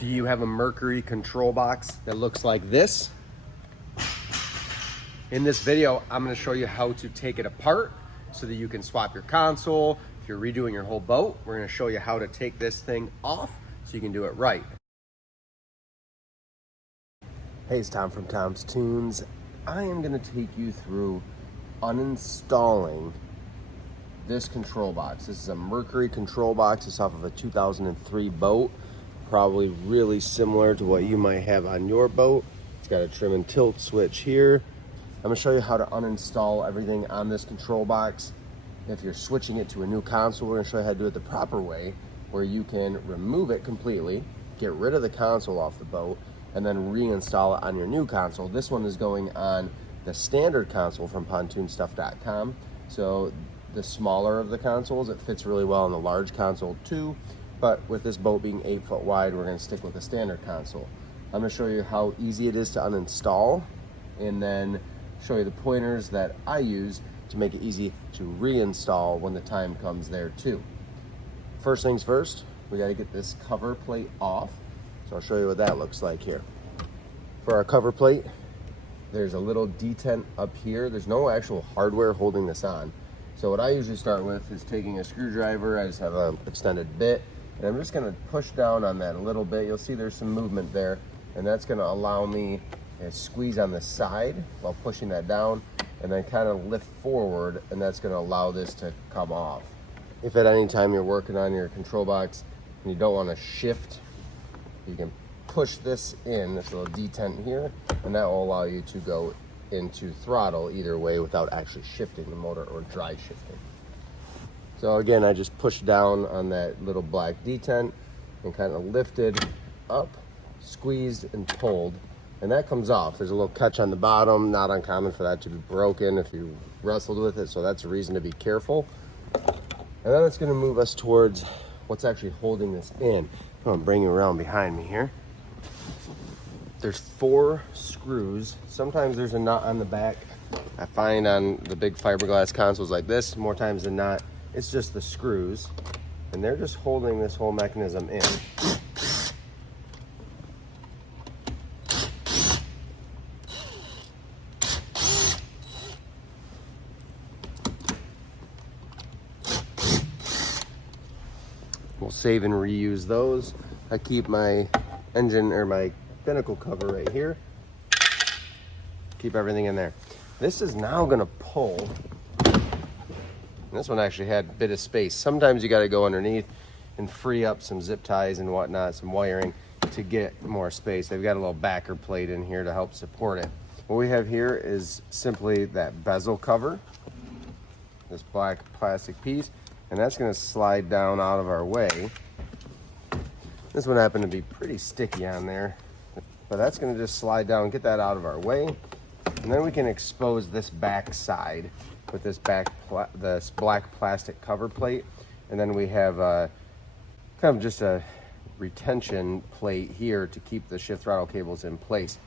Do you have a Mercury control box that looks like this? In this video, I'm going to show you how to take it apart so that you can swap your console. If you're redoing your whole boat, we're going to show you how to take this thing off so you can do it right. Hey, it's Tom from Tom's Toons. I am going to take you through uninstalling this control box. This is a Mercury control box. It's off of a 2003 boat. Probably really similar to what you might have on your boat. It's got a trim and tilt switch here. I'm going to show you how to uninstall everything on this control box. If you're switching it to a new console, we're going to show you how to do it the proper way, where you can remove it completely, get rid of the console off the boat, and then reinstall it on your new console. This one is going on the standard console from pontoonstuff.com. So the smaller of the consoles, it fits really well on the large console too. But with this boat being 8 foot wide, we're going to stick with the standard console. I'm going to show you how easy it is to uninstall, and then show you the pointers that I use to make it easy to reinstall when the time comes there too. First things first, we got to get this cover plate off. So I'll show you what that looks like here. For our cover plate, there's a little detent up here. There's no actual hardware holding this on. So what I usually start with is taking a screwdriver. I just have an extended bit, and I'm just going to push down on that a little bit. You'll see there's some movement there, and that's going to allow me to squeeze on the side while pushing that down, and then kind of lift forward, and that's going to allow this to come off. If at any time you're working on your control box and you don't want to shift, you can push this in, this little detent here, and that will allow you to go into throttle either way without actually shifting the motor or dry shifting. So again, I just pushed down on that little black detent and kind of lifted up, squeezed and pulled, and that comes off. There's a little catch on the bottom, not uncommon for that to be broken if you wrestled with it, so that's a reason to be careful. And then it's going to move us towards what's actually holding this in. I'm going to bring you around behind me here. There's 4 screws. Sometimes there's a nut on the back. I find on the big fiberglass consoles like this, more times than not, it's just the screws, and they're just holding this whole mechanism in. We'll save and reuse those. I keep my engine or my Binnacle cover right here. Keep everything in there. This is now gonna pull. This one actually had a bit of space. Sometimes you gotta go underneath and free up some zip ties and whatnot, some wiring to get more space. They've got a little backer plate in here to help support it. What we have here is simply that bezel cover, this black plastic piece, and that's gonna slide down out of our way. This one happened to be pretty sticky on there, but that's gonna just slide down, get that out of our way. And then we can expose this back side with this this black plastic cover plate. And then we have kind of just a retention plate here to keep the shift throttle cables in place.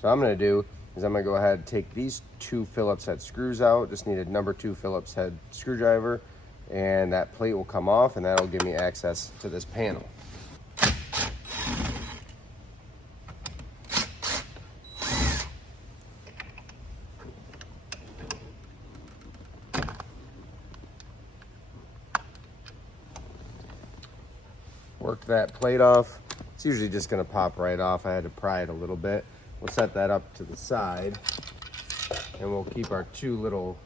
So what I'm gonna do is I'm gonna go ahead and take these 2 Phillips head screws out. Just need a number 2 Phillips head screwdriver, and that plate will come off, and that'll give me access to this panel. Work that plate off. It's usually just gonna pop right off. I had to pry it a little bit. We'll set that up to the side, and we'll keep our 2 little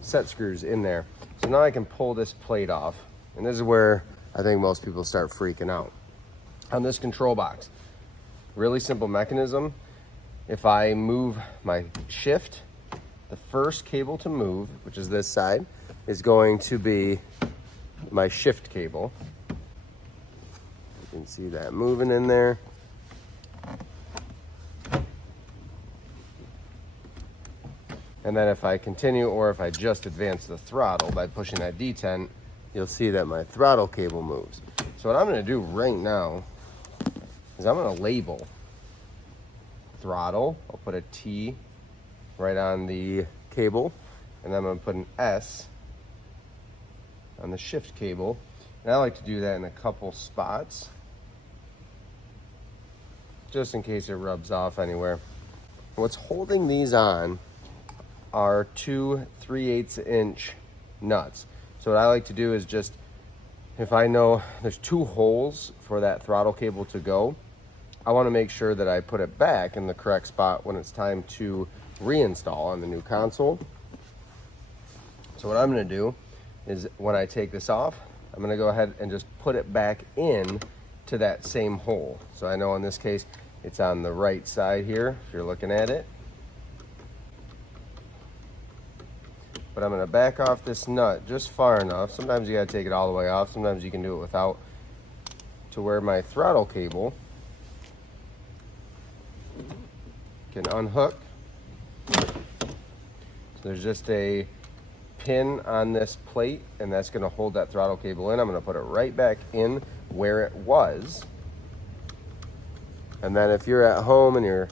set screws in there. So now I can pull this plate off, and this is where I think most people start freaking out. On this control box, really simple mechanism. If I move my shift, the first cable to move, which is this side, is going to be my shift cable. You can see that moving in there. And then if I continue, or if I just advance the throttle by pushing that detent, you'll see that my throttle cable moves. So what I'm gonna do right now is I'm gonna label throttle. I'll put a T right on the cable, and then I'm gonna put an S on the shift cable. And I like to do that in a couple spots. just in case it rubs off anywhere. What's holding these on are two 3/8 inch nuts. So what I like to do is just, if I know there's two holes for that throttle cable to go, I want to make sure that I put it back in the correct spot when it's time to reinstall on the new console. So what I'm going to do is when I take this off, I'm going to go ahead and just put it back in to that same hole. So I know in this case it's on the right side here if you're looking at it. But I'm going to back off this nut just far enough. Sometimes you got to take it all the way off. Sometimes you can do it without, to where my throttle cable can unhook. So there's just a pin on this plate, and that's going to hold that throttle cable in. I'm going to put it right back in where it was. And then if you're at home and you're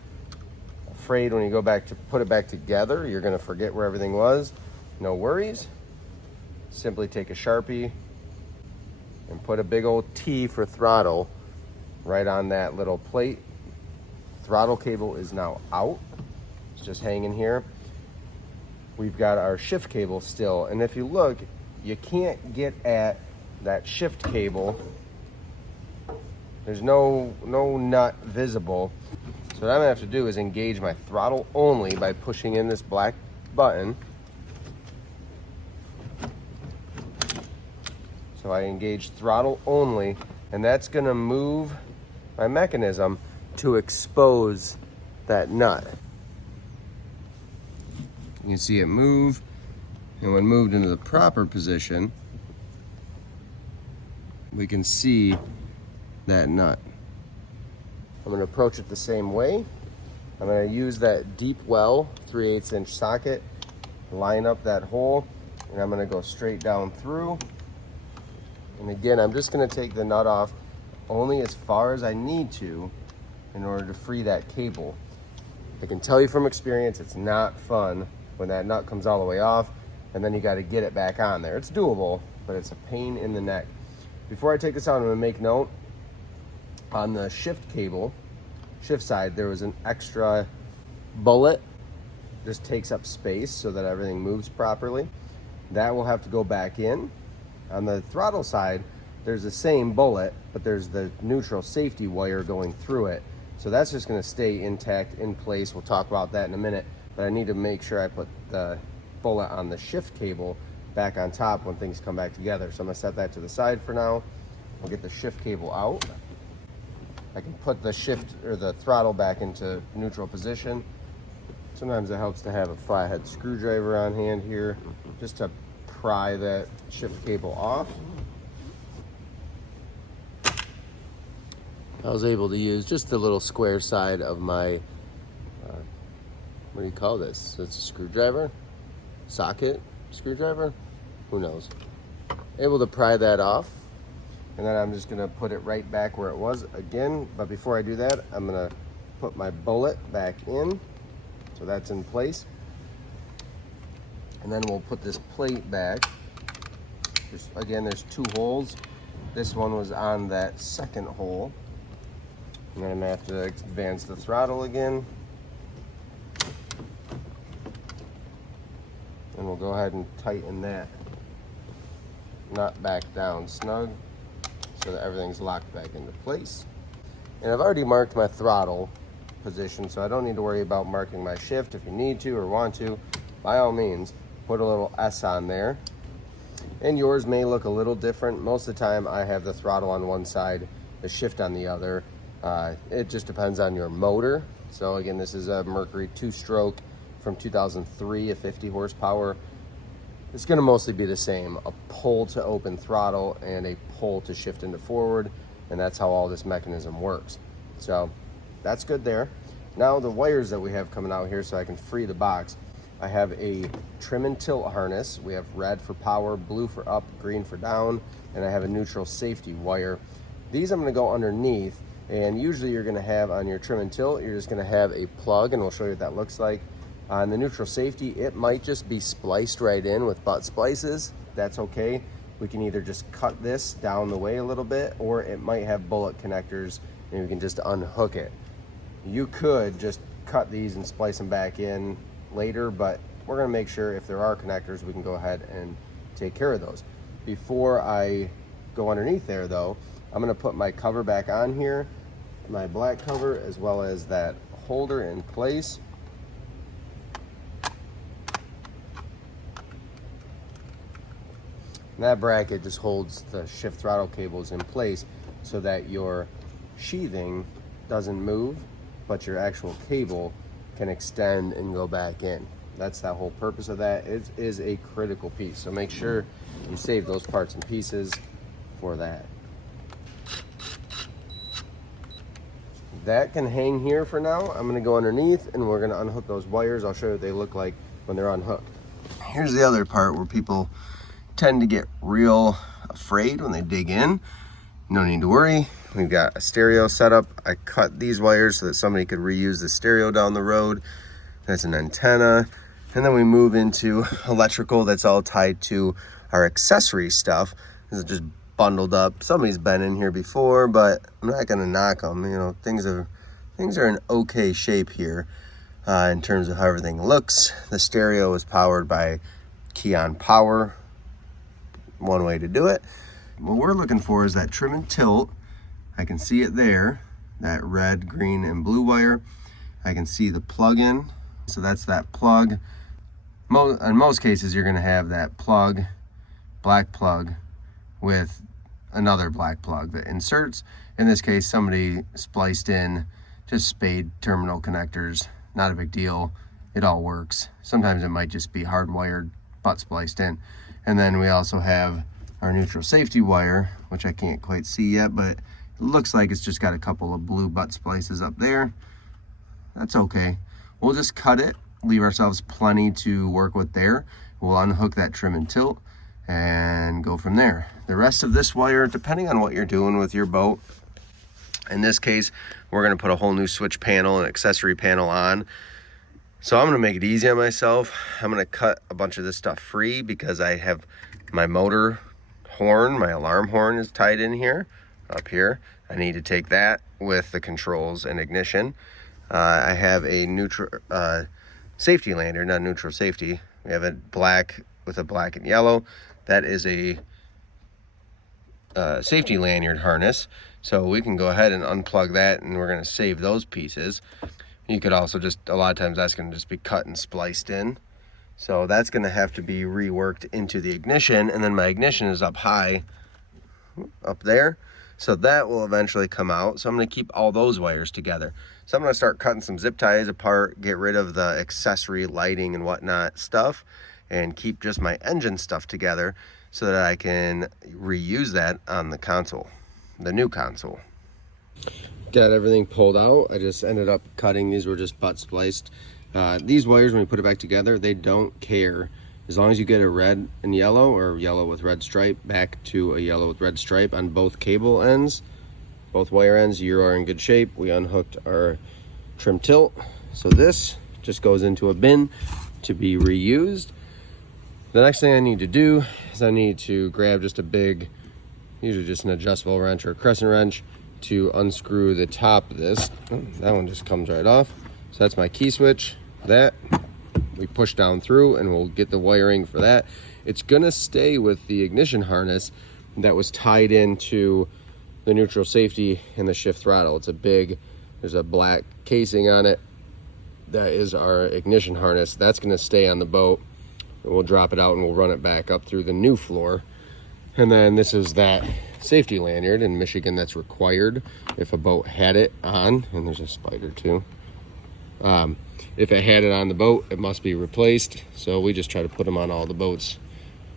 afraid when you go back to put it back together, you're going to forget where everything was, no worries. Simply take a Sharpie and put a big old T for throttle right on that little plate. Throttle cable is now out. It's just hanging here. We've got our shift cable still, and if you look, you can't get at that shift cable. There's no nut visible. So what I'm gonna have to do is engage my throttle only by pushing in this black button. So I engage throttle only, and that's gonna move my mechanism to expose that nut. You can see it move, and when moved into the proper position, we can see that nut. I'm gonna approach it the same way. I'm gonna use that deep well 3/8 inch socket, line up that hole, and I'm gonna go straight down through. And again, I'm just gonna take the nut off only as far as I need to in order to free that cable. I can tell you from experience, it's not fun when that nut comes all the way off and then you got to get it back on there. It's doable, but it's a pain in the neck. Before I take this out, I'm going to make note on the shift cable, shift side, there was an extra bullet. Just takes up space so that everything moves properly. That will have to go back in. On the throttle side, there's the same bullet, but there's the neutral safety wire going through it. So that's just going to stay intact, in place. We'll talk about that in a minute, but I need to make sure I put the bullet on the shift cable back on top when things come back together. So I'm going to set that to the side for now. We'll get the shift cable out. I can put the shift or the throttle back into neutral position. Sometimes it helps to have a flathead screwdriver on hand here just to pry that shift cable off. I was able to use just the little square side of my, what do you call this? It's a screwdriver? Socket screwdriver? Who knows? Able to pry that off. And then I'm just gonna put it right back where it was again. But before I do that, I'm gonna put my bullet back in. So that's in place. And then we'll put this plate back. Again, there's two holes. This one was on that second hole. And then I'm gonna have to advance the throttle again. And we'll go ahead and tighten that nut back down snug so that everything's locked back into place. And I've already marked my throttle position, so I don't need to worry about marking my shift. If you need to or want to, by all means, put a little S on there. And yours may look a little different. Most of the time I have the throttle on one side, the shift on the other. It just depends on your motor. So again, this is a Mercury 2-stroke from 2003, a 50 horsepower. It's gonna mostly be the same, a pull to open throttle and a pull to shift into forward. And that's how all this mechanism works. So that's good there. Now the wires that we have coming out here so I can free the box. I have a trim and tilt harness. We have red for power, blue for up, green for down, and I have a neutral safety wire. These I'm gonna go underneath, and usually you're gonna have on your trim and tilt, you're just gonna have a plug, and we'll show you what that looks like. On the neutral safety, it might just be spliced right in with butt splices. That's okay. We can either just cut this down the way a little bit, or it might have bullet connectors, and we can just unhook it. You could just cut these and splice them back in later, but we're gonna make sure if there are connectors, we can go ahead and take care of those. Before I go underneath there though, I'm gonna put my cover back on here, my black cover, as well as that holder in place. And that bracket just holds the shift throttle cables in place so that your sheathing doesn't move, but your actual cable can extend and go back in. That's the whole purpose of that. It is a critical piece, so make sure you save those parts and pieces for that. That can hang here for now. I'm gonna go underneath and we're gonna unhook those wires. I'll show you what they look like when they're unhooked. Here's the other part where people tend to get real afraid when they dig in. No need to worry. We've got a stereo setup. I cut these wires so that somebody could reuse the stereo down the road. That's an antenna. And then we move into electrical that's all tied to our accessory stuff. This is just bundled up. Somebody's been in here before, but I'm not gonna knock them. You know, things are in okay shape here in terms of how everything looks. The stereo is powered by Keon Power. One way to do it. What we're looking for is that trim and tilt. I can see it there, that red, green, and blue wire. I can see the plug-in, so that's that plug. In most cases, you're gonna have that plug, black plug, with another black plug that inserts. In this case, somebody spliced in just spade terminal connectors. Not a big deal, it all works. Sometimes it might just be hardwired, butt spliced in. And then we also have our neutral safety wire, which I can't quite see yet, but it looks like it's just got a couple of blue butt splices up there. That's okay. We'll just cut it, leave ourselves plenty to work with there. We'll unhook that trim and tilt and go from there. The rest of this wire, depending on what you're doing with your boat, in this case, we're gonna put a whole new switch panel and accessory panel on. So I'm gonna make it easy on myself. I'm gonna cut a bunch of this stuff free because I have my motor horn, my alarm horn is tied in here, up here. I need to take that with the controls and ignition. I have a neutral safety lanyard, not neutral safety. We have a black with a black and yellow. That is a safety lanyard harness. So we can go ahead and unplug that and we're gonna save those pieces. You could also just, a lot of times that's gonna just be cut and spliced in. So that's gonna have to be reworked into the ignition, and then my ignition is up high, up there. So that will eventually come out. So I'm gonna keep all those wires together. So I'm gonna start cutting some zip ties apart, get rid of the accessory lighting and whatnot stuff, and keep just my engine stuff together so that I can reuse that on the console, the new console. Got everything pulled out. I just ended up cutting, these were just butt spliced. These wires, when we put it back together, they don't care. As long as you get a red and yellow, or yellow with red stripe, back to a yellow with red stripe on both cable ends, both wire ends, you are in good shape. We unhooked our trim tilt. So this just goes into a bin to be reused. The next thing I need to do is I need to grab just a big, usually just an adjustable wrench or a crescent wrench, to unscrew the top of this. Oh, that one just comes right off. So that's my key switch. That we push down through and we'll get the wiring for that. It's gonna stay with the ignition harness that was tied into the neutral safety and the shift throttle. It's a big, there's a black casing on it. That is our ignition harness. That's gonna stay on the boat. We'll drop it out and we'll run it back up through the new floor. And then this is that safety lanyard. In Michigan, that's required if a boat had it on, and there's a spider too. If it had it on the boat, it must be replaced. So we just try to put them on all the boats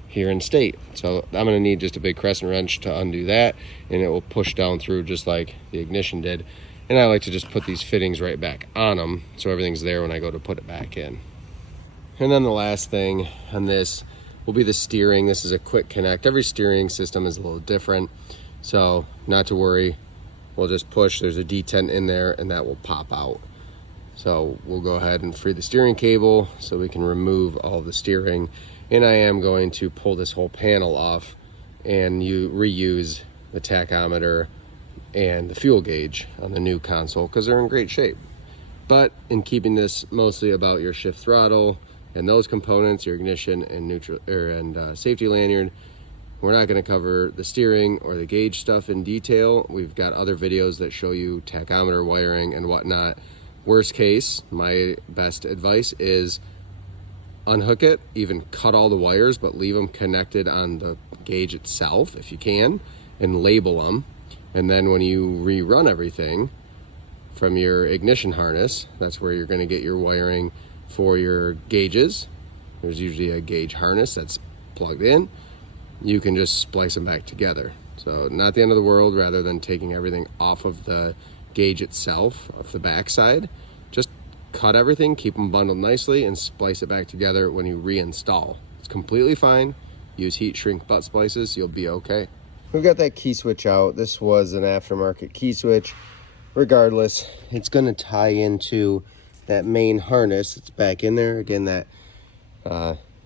here in state. So I'm gonna need just a big crescent wrench to undo that, and it will push down through just like the ignition did. And I like to just put these fittings right back on them so everything's there when I go to put it back in. And then the last thing on this will be the steering. This is a quick connect. Every steering system is a little different, so not to worry. We'll just push, there's a detent in there, and that will pop out. So we'll go ahead and free the steering cable so we can remove all the steering. And I am going to pull this whole panel off and reuse the tachometer and the fuel gauge on the new console because they're in great shape. But in keeping this mostly about your shift throttle and those components, your ignition and neutral and safety lanyard, we're not going to cover the steering or the gauge stuff in detail. We've got other videos that show you tachometer wiring and whatnot. Worst case, my best advice is unhook it, even cut all the wires, but leave them connected on the gauge itself if you can, and label them. And then when you rerun everything from your ignition harness, that's where you're going to get your wiring for your gauges. There's usually a gauge harness that's plugged in. You can just splice them back together. So not the end of the world. Rather than taking everything off of the gauge itself, off the back side, just cut everything, keep them bundled nicely, and splice it back together when you reinstall. It's completely fine. Use heat shrink butt splices, you'll be okay. We've got that key switch out. This was an aftermarket key switch. Regardless, it's going to tie into that main harness. It's back in there. Again, that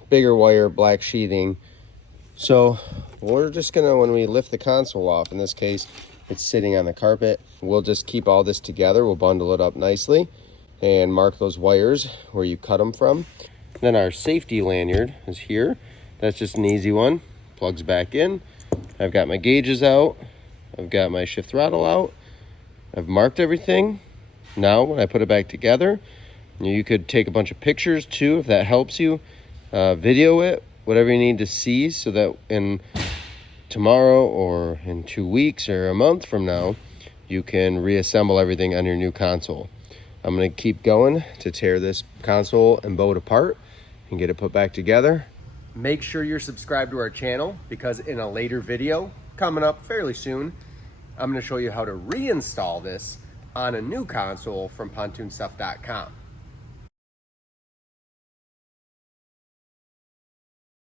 bigger wire, black sheathing. So we're just gonna, when we lift the console off, in this case it's sitting on the carpet, we'll just keep all this together. We'll bundle it up nicely and mark those wires where you cut them from. Then our safety lanyard is here. That's just an easy one. Plugs back in. I've got my gauges out. I've got my shift throttle out. I've marked everything. Now when I put it back together, you could take a bunch of pictures too if that helps you. Video it, whatever you need to see, so that in tomorrow or in 2 weeks or a month from now, you can reassemble everything on your new console. I'm going to keep going to tear this console and boat apart and get it put back together. Make sure you're subscribed to our channel, because in a later video coming up fairly soon, I'm going to show you how to reinstall this on a new console from pontoonstuff.com.